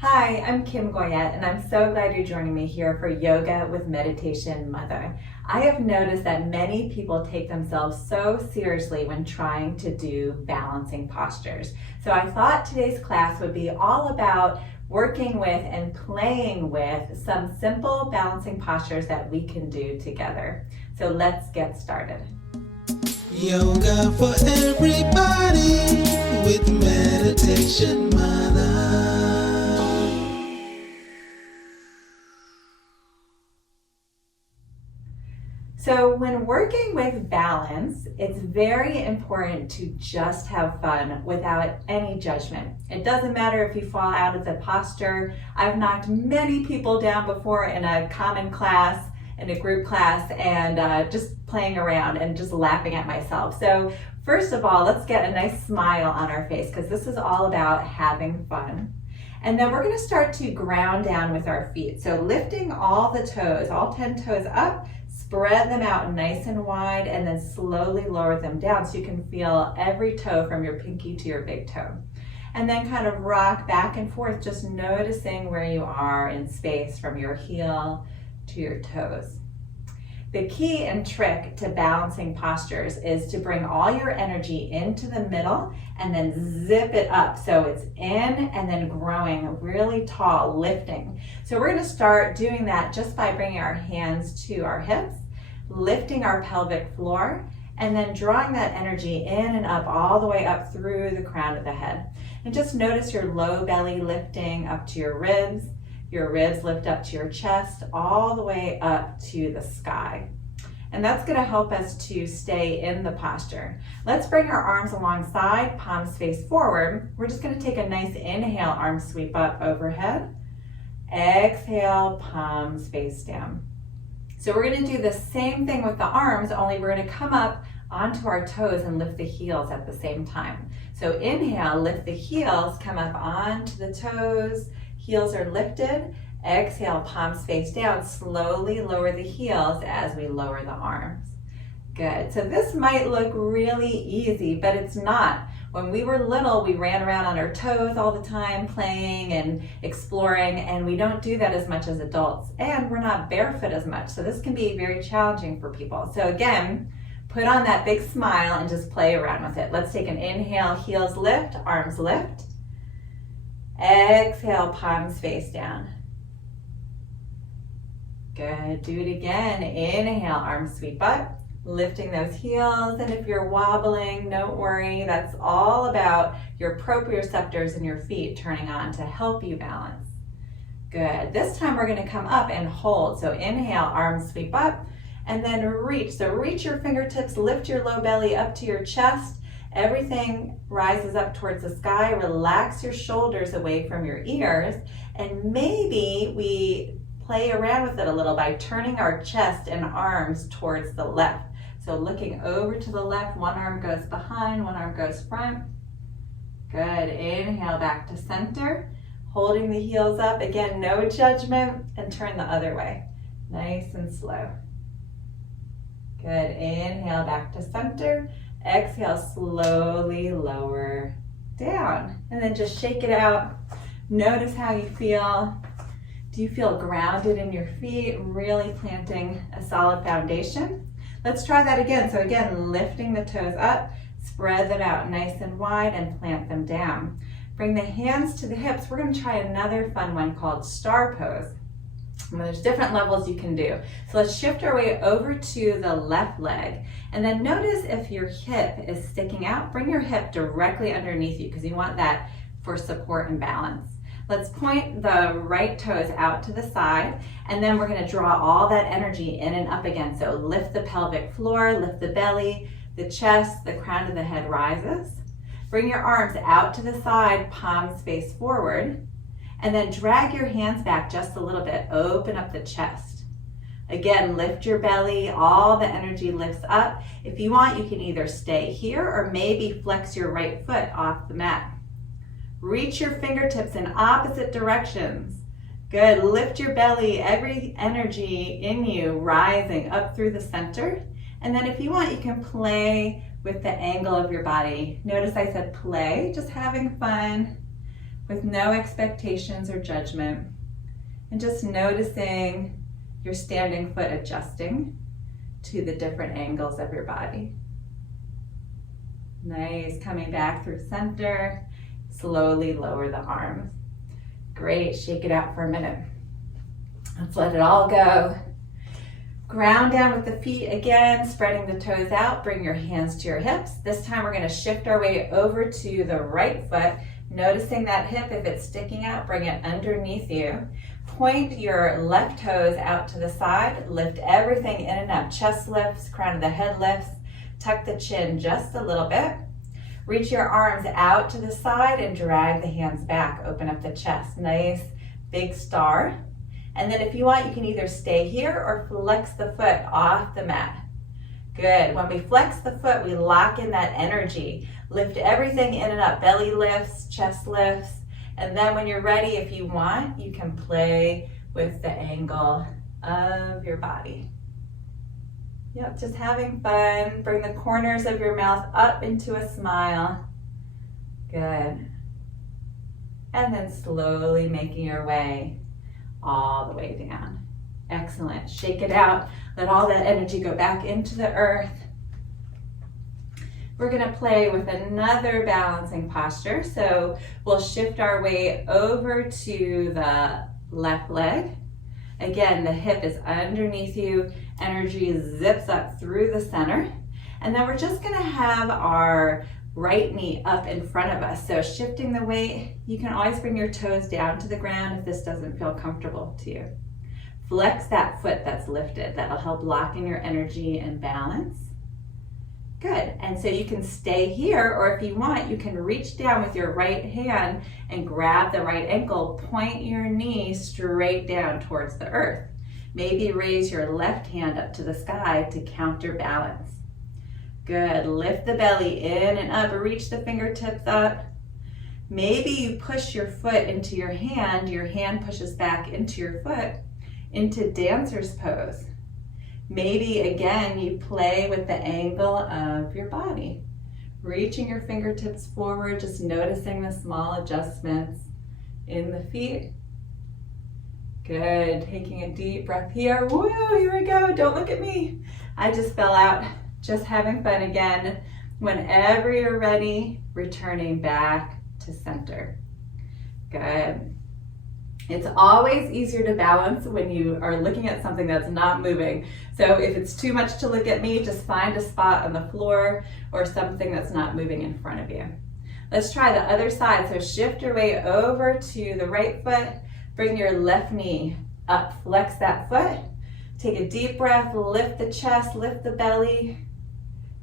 Hi, I'm Kim Goyette, and I'm so glad you're joining me here for Yoga with Meditation Mutha. I have noticed that many people take themselves so seriously when trying to do balancing postures. So I thought today's class would be all about working with and playing with some simple balancing postures that we can do together. So let's get started. Yoga for everybody with Meditation Mutha. So when working with balance, it's very important to just have fun without any judgment. It doesn't matter if you fall out of the posture. I've knocked many people down before in a common class, in a group class, and just playing around and just laughing at myself. So first of all, let's get a nice smile on our face because this is all about having fun. And then we're going to start to ground down with our feet. So lifting all the toes, all 10 toes up, spread them out nice and wide, and then slowly lower them down so you can feel every toe from your pinky to your big toe. And then kind of rock back and forth, just noticing where you are in space from your heel to your toes. The key and trick to balancing postures is to bring all your energy into the middle and then zip it up so it's in and then growing really tall, lifting. So we're going to start doing that just by bringing our hands to our hips, lifting our pelvic floor, and then drawing that energy in and up all the way up through the crown of the head. And just notice your low belly lifting up to your ribs. Your ribs lift up to your chest, all the way up to the sky. And that's going to help us to stay in the posture. Let's bring our arms alongside, palms face forward. We're just going to take a nice inhale, arms sweep up overhead. Exhale, palms face down. So we're going to do the same thing with the arms, only we're going to come up onto our toes and lift the heels at the same time. So inhale, lift the heels, come up onto the toes. Heels are lifted. Exhale, palms face down. Slowly lower the heels as we lower the arms. Good. So this might look really easy, but it's not. When we were little, we ran around on our toes all the time, playing and exploring, and we don't do that as much as adults. And we're not barefoot as much, so this can be very challenging for people. So again, put on that big smile and just play around with it. Let's take an inhale, heels lift, arms lift. Exhale, palms face down. Good. Do it again. Inhale, arms sweep up, lifting those heels. And if you're wobbling, don't worry. That's all about your proprioceptors in your feet turning on to help you balance. Good. This time we're going to come up and hold. So inhale, arms sweep up, and then reach. So reach your fingertips, lift your low belly up to your chest. Everything rises up towards the sky. Relax your shoulders away from your ears. And maybe we play around with it a little by turning our chest and arms towards the left. So looking over to the left, one arm goes behind, one arm goes front. Good. Inhale back to center. Holding the heels up. Again, no judgment. And turn the other way. Nice and slow. Good. Inhale back to center. Exhale, slowly lower down. And then just shake it out. Notice how you feel. Do you feel grounded in your feet, really planting a solid foundation? Let's try that again. So again, lifting the toes up, spread them out nice and wide and plant them down. Bring the hands to the hips. We're going to try another fun one called star pose. And there's different levels you can do. So let's shift our way over to the left leg. And then notice if your hip is sticking out, bring your hip directly underneath you because you want that for support and balance. Let's point the right toes out to the side, and then we're going to draw all that energy in and up again. So lift the pelvic floor, lift the belly, the chest, the crown of the head rises. Bring your arms out to the side, palms face forward, and then drag your hands back just a little bit. Open up the chest. Again, lift your belly, all the energy lifts up. If you want, you can either stay here or maybe flex your right foot off the mat. Reach your fingertips in opposite directions. Good. Lift your belly, every energy in you rising up through the center. And then if you want, you can play with the angle of your body. Notice I said play, just having fun. with no expectations or judgment, and just noticing your standing foot adjusting to the different angles of your body. Nice, coming back through center, slowly lower the arms. Great, shake it out for a minute. Let's let it all go. Ground down with the feet again, spreading the toes out, bring your hands to your hips. This time we're gonna shift our way over to the right foot, noticing that hip, if it's sticking out, bring it underneath you. Point your left toes out to the side, lift everything in and up, chest lifts, crown of the head lifts, tuck the chin just a little bit. Reach your arms out to the side and drag the hands back, open up the chest. Nice big star. And then if you want, you can either stay here or flex the foot off the mat. Good. When we flex the foot, we lock in that energy. Lift everything in and up, belly lifts, chest lifts. And then when you're ready, if you want, you can play with the angle of your body. Yep, just having fun. Bring the corners of your mouth up into a smile. Good. And then slowly making your way all the way down. Excellent. Shake it out. Let all that energy go back into the earth. We're going to play with another balancing posture. So we'll shift our way over to the left leg. Again, the hip is underneath you. Energy zips up through the center. And then we're just going to have our right knee up in front of us. So shifting the weight, you can always bring your toes down to the ground if this doesn't feel comfortable to you. Flex that foot that's lifted. That'll help lock in your energy and balance. Good. And so you can stay here, or if you want, you can reach down with your right hand and grab the right ankle. Point your knee straight down towards the earth. Maybe raise your left hand up to the sky to counterbalance. Good. Lift the belly in and up. Reach the fingertips up. Maybe you push your foot into your hand pushes back into your foot, into dancer's pose. Maybe again, you play with the angle of your body. Reaching your fingertips forward, just noticing the small adjustments in the feet. Good, taking a deep breath here. Woo, here we go, don't look at me. I just fell out, just having fun again. Whenever you're ready, returning back to center. Good. It's always easier to balance when you are looking at something that's not moving. So if it's too much to look at me, just find a spot on the floor or something that's not moving in front of you. Let's try the other side. So shift your way over to the right foot. Bring your left knee up, flex that foot. Take a deep breath, lift the chest, lift the belly.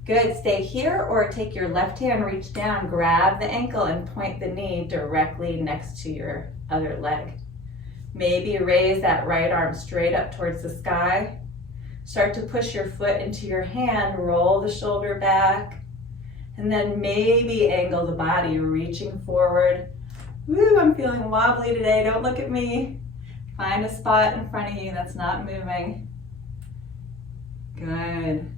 Good, stay here or take your left hand, reach down, grab the ankle and point the knee directly next to your other leg. Maybe raise that right arm straight up towards the sky. Start to push your foot into your hand, roll the shoulder back, and then maybe angle the body, reaching forward. Woo, I'm feeling wobbly today, don't look at me. Find a spot in front of you that's not moving. Good.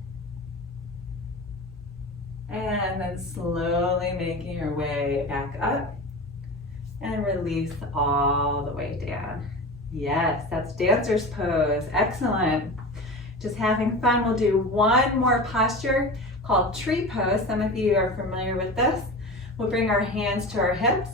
And then slowly making your way back up and release all the way down. Yes, that's dancer's pose. Excellent. Just having fun. We'll do one more posture called tree pose. Some of you are familiar with this. We'll bring our hands to our hips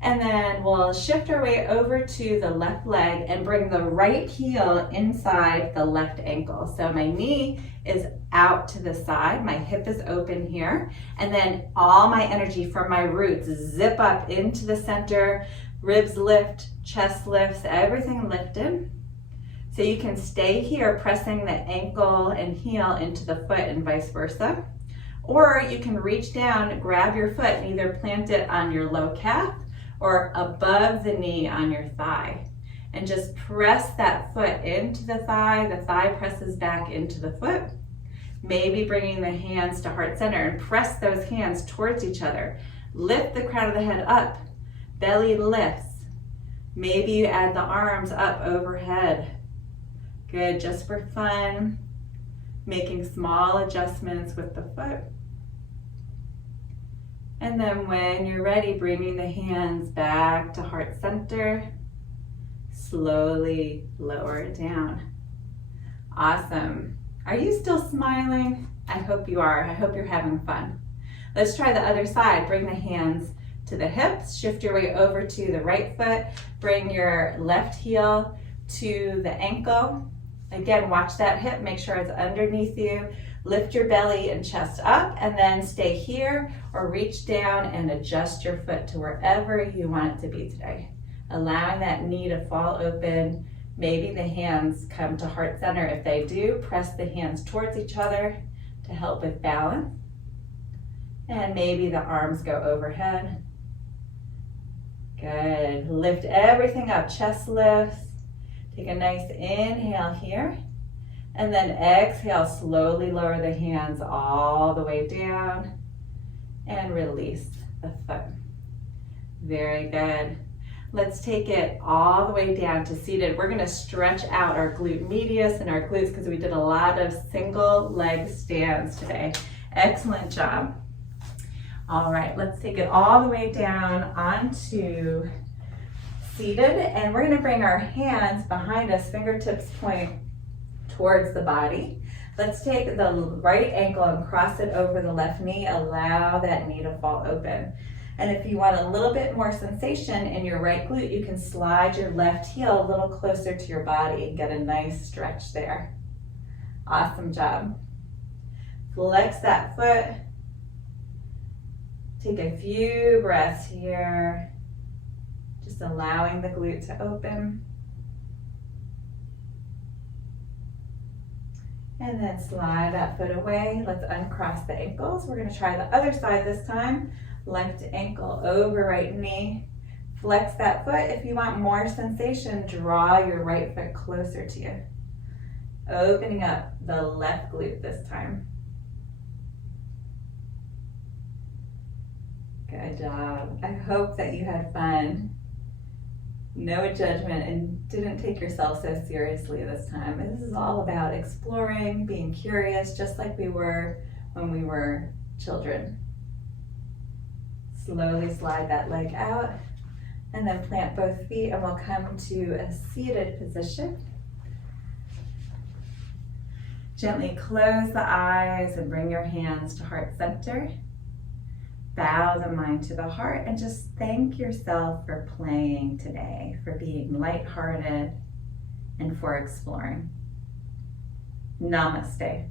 and then we'll shift our way over to the left leg and bring the right heel inside the left ankle. So my knee is out to the side, my hip is open here, and then all my energy from my roots zip up into the center, ribs lift, chest lifts, everything lifted. So you can stay here pressing the ankle and heel into the foot and vice versa. Or you can reach down, grab your foot and either plant it on your low calf or above the knee on your thigh. And just press that foot into the thigh presses back into the foot. Maybe bringing the hands to heart center and press those hands towards each other. Lift the crown of the head up, belly lifts. Maybe you add the arms up overhead. Good, just for fun, making small adjustments with the foot. And then when you're ready, bringing the hands back to heart center, slowly lower it down. Awesome. Are you still smiling? I hope you are. I hope you're having fun. Let's try the other side. Bring the hands to the hips, shift your way over to the right foot, bring your left heel to the ankle. Again, watch that hip, make sure it's underneath you. Lift your belly and chest up, and then stay here or reach down and adjust your foot to wherever you want it to be today. Allowing that knee to fall open. Maybe the hands come to heart center. If they do, press the hands towards each other to help with balance. And maybe the arms go overhead. Good. Lift everything up, chest lifts. Take a nice inhale here. And then exhale, slowly lower the hands all the way down and release the foot. Very good. Let's take it all the way down to seated. We're going to stretch out our glute medius and our glutes because we did a lot of single leg stands today. Excellent job. All right, let's take it all the way down onto seated, and we're going to bring our hands behind us, fingertips point towards the body. Let's take the right ankle and cross it over the left knee. Allow that knee to fall open. And if you want a little bit more sensation in your right glute, you can slide your left heel a little closer to your body and get a nice stretch there. Awesome job. Flex that foot. Take a few breaths here. Just allowing the glute to open. And then slide that foot away. Let's uncross the ankles. We're going to try the other side this time. Left ankle over right knee. Flex that foot. If you want more sensation, draw your right foot closer to you. Opening up the left glute this time. Good job. I hope that you had fun. No judgment, and didn't take yourself so seriously this time. This is all about exploring, being curious, just like we were when we were children. Slowly slide that leg out, and then plant both feet, and we'll come to a seated position. Gently close the eyes and bring your hands to heart center. Bow the mind to the heart and just thank yourself for playing today, for being lighthearted, and for exploring. Namaste.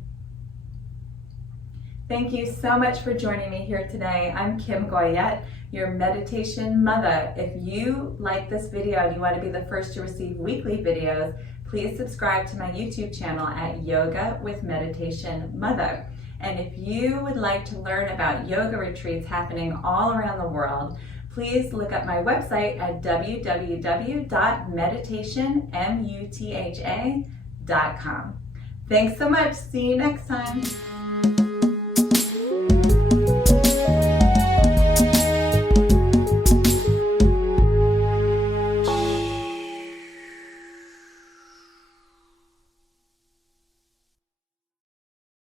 Thank you so much for joining me here today. I'm Kim Goyette, your meditation mother. If you like this video and you want to be the first to receive weekly videos, please subscribe to my YouTube channel at Yoga with Meditation Mutha. And if you would like to learn about yoga retreats happening all around the world, please look up my website at www.meditationmutha.com. Thanks so much. See you next time.